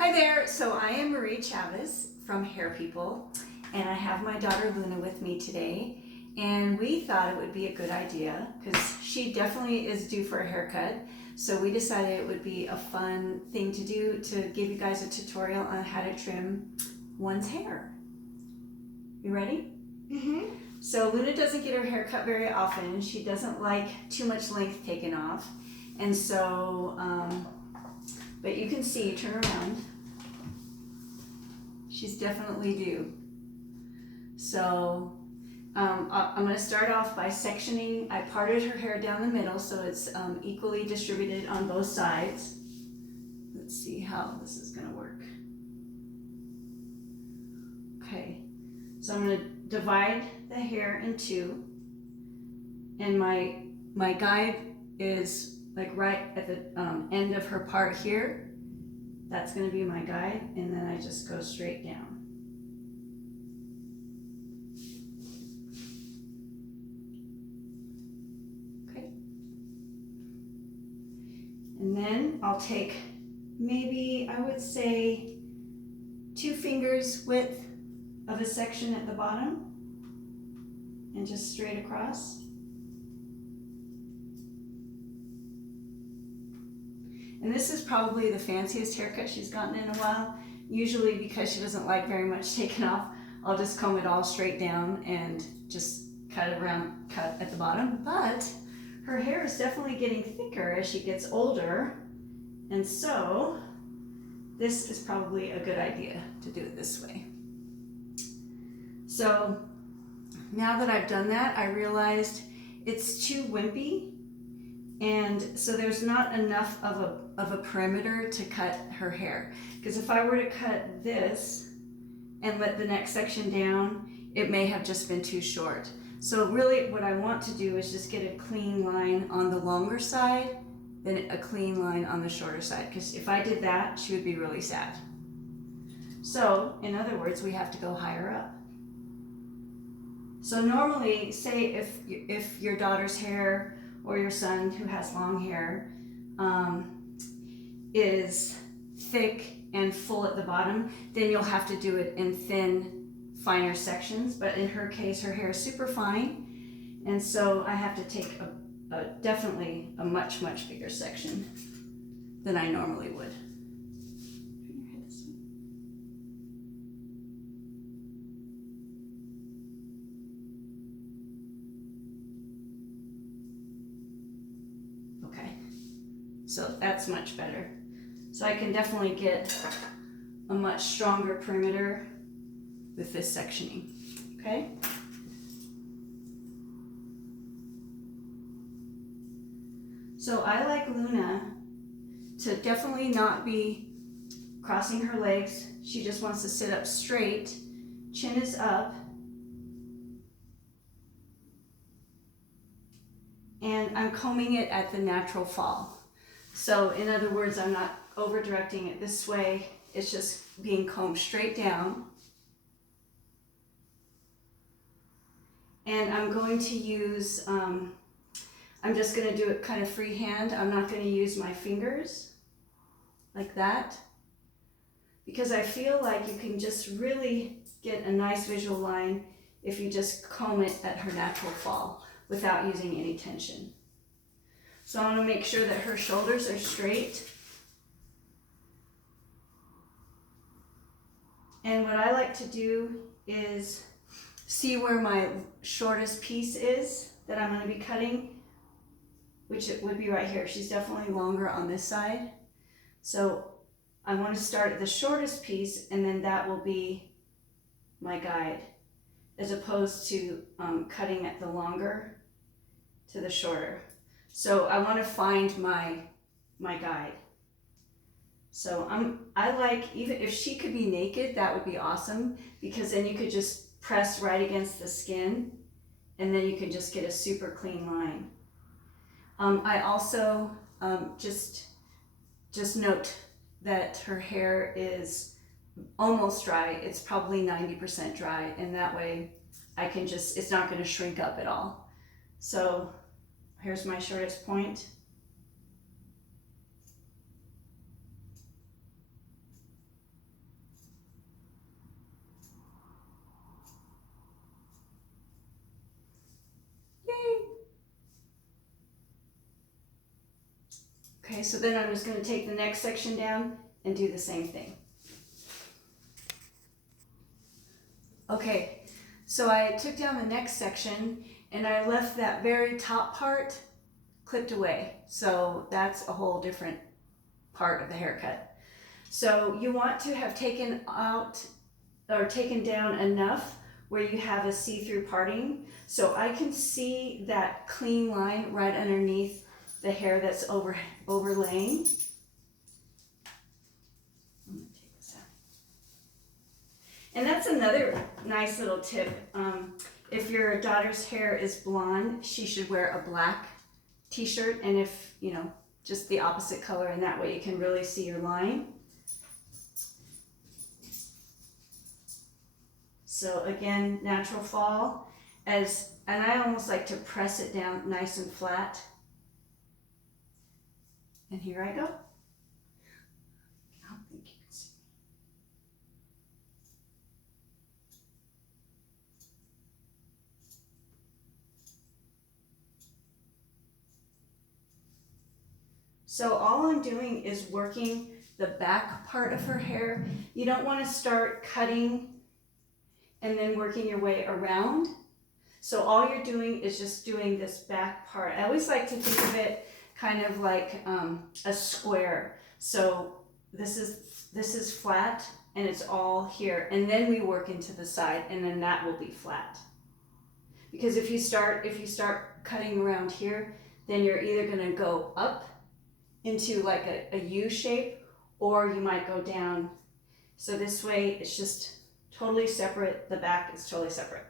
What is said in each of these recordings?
Hi there, so I am Marie Chavez from Hair People, and I have my daughter Luna with me today, and we thought it would be a good idea, because she definitely is due for a haircut, so we decided it would be a fun thing to do to give you guys a tutorial on how to trim one's hair. You ready? So Luna doesn't get her hair cut very often. She doesn't like too much length taken off, and so, but you can see, turn around, she's definitely due. So I'm going to start off by sectioning. I parted her hair down the middle so it's equally distributed on both sides. Let's see how this is going to work. Okay, so I'm going to divide the hair in two, and my guide is like right at the end of her part here. That's going to be my guide, and then I just go straight down. Okay. And then I'll take maybe, I would say, 2 fingers width of a section at the bottom and just straight across. And this is probably the fanciest haircut she's gotten in a while. Usually, because she doesn't like very much taken off, I'll just comb it all straight down and just cut at the bottom. But her hair is definitely getting thicker as she gets older. And so this is probably a good idea to do it this way. So now that I've done that, I realized it's too wimpy. And so there's not enough of a perimeter to cut her hair. Because if I were to cut this and let the next section down, it may have just been too short. So really what I want to do is just get a clean line on the longer side, then a clean line on the shorter side. Because if I did that, she would be really sad. So in other words, we have to go higher up. So normally, say if your daughter's hair or your son who has long hair is thick and full at the bottom, then you'll have to do it in thin, finer sections. But in her case, her hair is super fine, and so I have to take definitely a much, much bigger section than I normally would. So that's much better. So I can definitely get a much stronger perimeter with this sectioning, okay? So I like Luna to definitely not be crossing her legs. She just wants to sit up straight, chin is up, and I'm combing it at the natural fall. So in other words, I'm not over directing it this way. It's just being combed straight down. And I'm going to use, I'm just going to do it kind of freehand. I'm not going to use my fingers like that, because I feel like you can just really get a nice visual line if you just comb it at her natural fall without using any tension. So I want to make sure that her shoulders are straight. And what I like to do is see where my shortest piece is that I'm going to be cutting, which it would be right here. She's definitely longer on this side. So I want to start at the shortest piece, and then that will be my guide, as opposed to cutting at the longer to the shorter. So I want to find my guide. So I like, even if she could be naked, that would be awesome, because then you could just press right against the skin, and then you can just get a super clean line. I also just note that her hair is almost dry. It's probably 90% dry, and that way I can just, it's not going to shrink up at all. So here's my shortest point. Okay, so then I'm just going to take the next section down and do the same thing. Okay, so I took down the next section and I left that very top part clipped away. So that's a whole different part of the haircut. So you want to have taken out or taken down enough where you have a see-through parting. So I can see that clean line right underneath the hair that's overlaying. And that's another nice little tip. If your daughter's hair is blonde, she should wear a black t-shirt, and if, you know, just the opposite color, and that way you can really see your line. So again, natural fall, and I almost like to press it down nice and flat. And here I go. I don't think you can see. So all I'm doing is working the back part of her hair. You don't want to start cutting and then working your way around. So all you're doing is just doing this back part. I always like to think of it kind of like a square. So this is flat and it's all here, and then we work into the side, and then that will be flat. Because if you start cutting around here, then you're either going to go up into like a U shape, or you might go down. So this way it's just totally separate. The back is totally separate.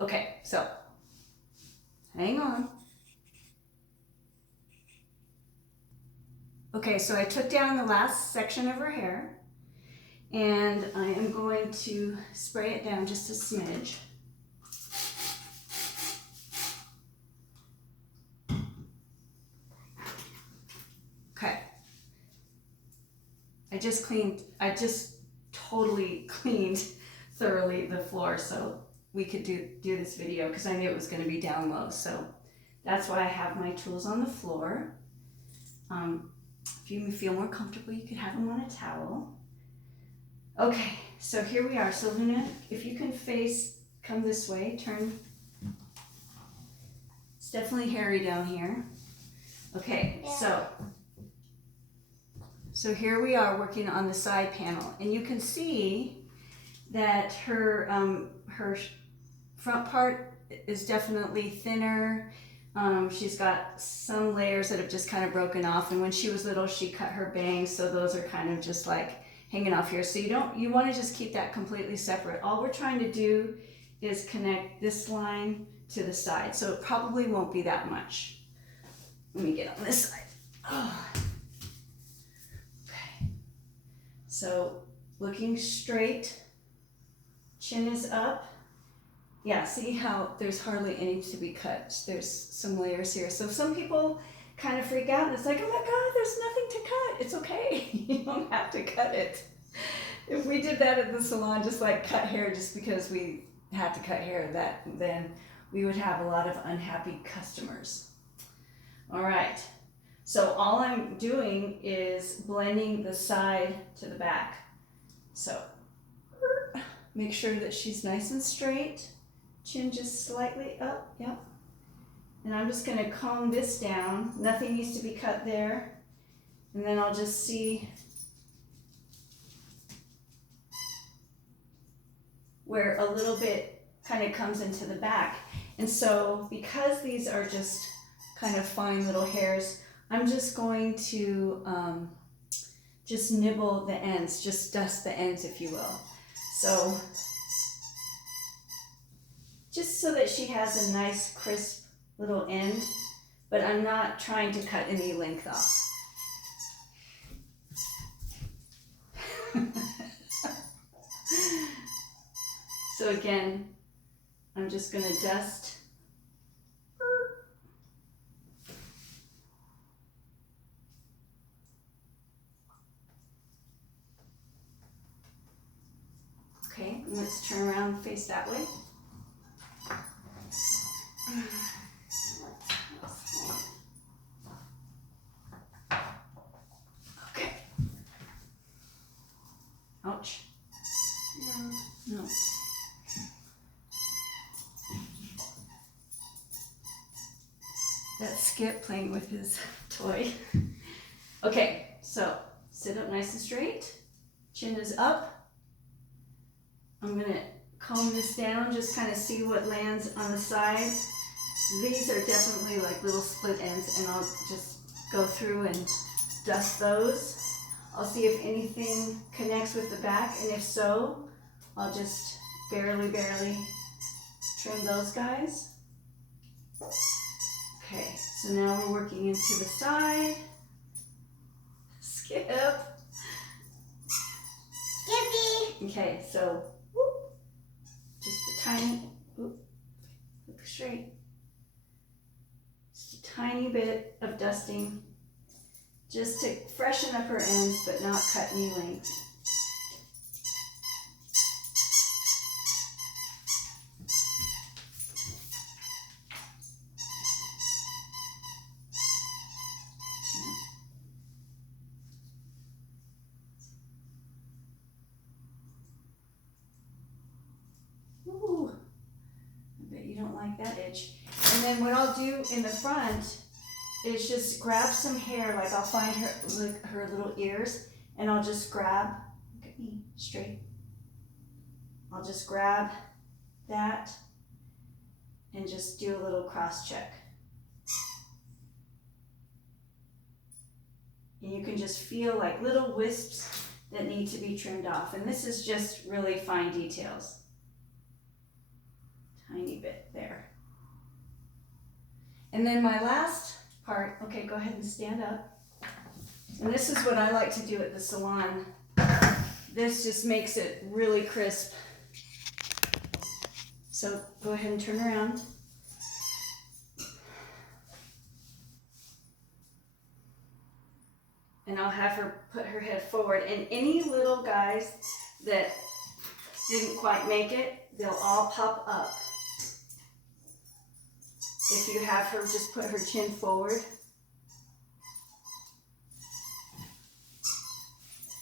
Okay, so hang on. Okay, so I took down the last section of her hair, and I am going to spray it down just a smidge. Okay. I just totally cleaned thoroughly the floor so we could do this video, because I knew it was going to be down low. So that's why I have my tools on the floor. If you feel more comfortable, you could have them on a towel. Okay, so here we are. So Luna, if you can come this way, turn. It's definitely hairy down here. Okay, yeah. So here we are working on the side panel, and you can see that her front part is definitely thinner. She's got some layers that have just kind of broken off, and when she was little she cut her bangs, so those are kind of just like hanging off here. So you want to just keep that completely separate. All we're trying to do is connect this line to the side, so it probably won't be that much. Let me get on this side. Oh. Okay, so looking straight, chin is up. Yeah, see how there's hardly any to be cut. There's some layers here. So some people kind of freak out and it's like, oh my God, there's nothing to cut. It's okay. You don't have to cut it. If we did that at the salon, just like cut hair just because we had to cut hair, then we would have a lot of unhappy customers. All right. So all I'm doing is blending the side to the back. So make sure that she's nice and straight. Chin just slightly up, yep. And I'm just going to comb this down. Nothing needs to be cut there. And then I'll just see where a little bit kind of comes into the back. And so because these are just kind of fine little hairs, I'm just going to just nibble the ends, just dust the ends, if you will. So just so that she has a nice crisp little end, but I'm not trying to cut any length off. So again, I'm just going to dust. Okay, let's turn around and face that way. Skip playing with his toy. Okay, so sit up nice and straight. Chin is up. I'm gonna comb this down, just kind of see what lands on the side. These are definitely like little split ends, and I'll just go through and dust those. I'll see if anything connects with the back, and if so, I'll just barely trim those guys. Okay, so now we're working into the side. Skip. Skippy. Okay, so whoop, just a tiny, whoop, look straight. Just a tiny bit of dusting, just to freshen up her ends, but not cut knee length. Ooh, I bet you don't like that itch. And then what I'll do in the front is just grab some hair, like I'll find her little ears, and I'll just grab, look at me, straight. I'll just grab that and just do a little cross check. And you can just feel like little wisps that need to be trimmed off. And this is just really fine details. Tiny bit there. And then my last part, okay, go ahead and stand up. And this is what I like to do at the salon. This just makes it really crisp. So go ahead and turn around. And I'll have her put her head forward. And any little guys that didn't quite make it, they'll all pop up. If you have her just put her chin forward.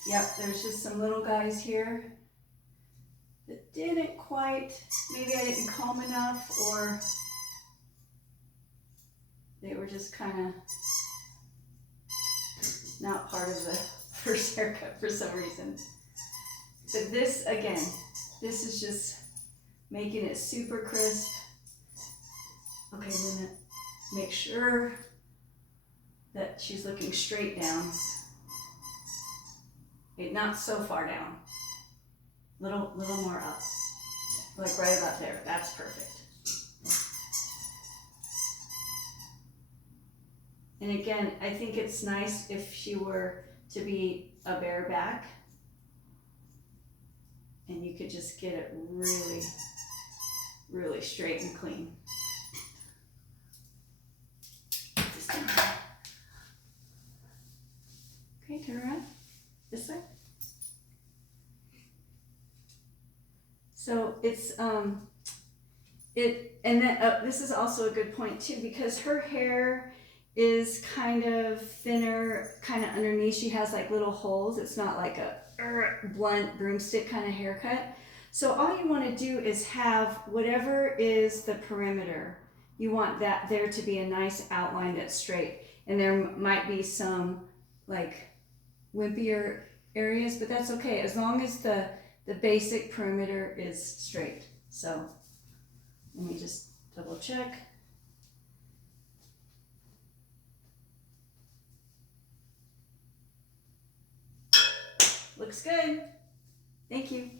Yep, there's just some little guys here that didn't quite, maybe I didn't comb enough, or they were just kind of not part of the first haircut for some reason. But this, again, this is just making it super crisp. Okay, I'm gonna make sure that she's looking straight down. Not so far down. Little more up. Like right about there. That's perfect. And again, I think it's nice if she were to be a bareback, and you could just get it really straight and clean. Okay, turn around. This side. So it's this is also a good point too, because her hair is kind of thinner, kind of underneath. She has like little holes. It's not like a blunt broomstick kind of haircut. So all you want to do is have whatever is the perimeter. You want that there to be a nice outline that's straight, and there might be some like wimpier areas, but that's okay as long as the basic perimeter is straight. So let me just double check. Looks good. Thank you.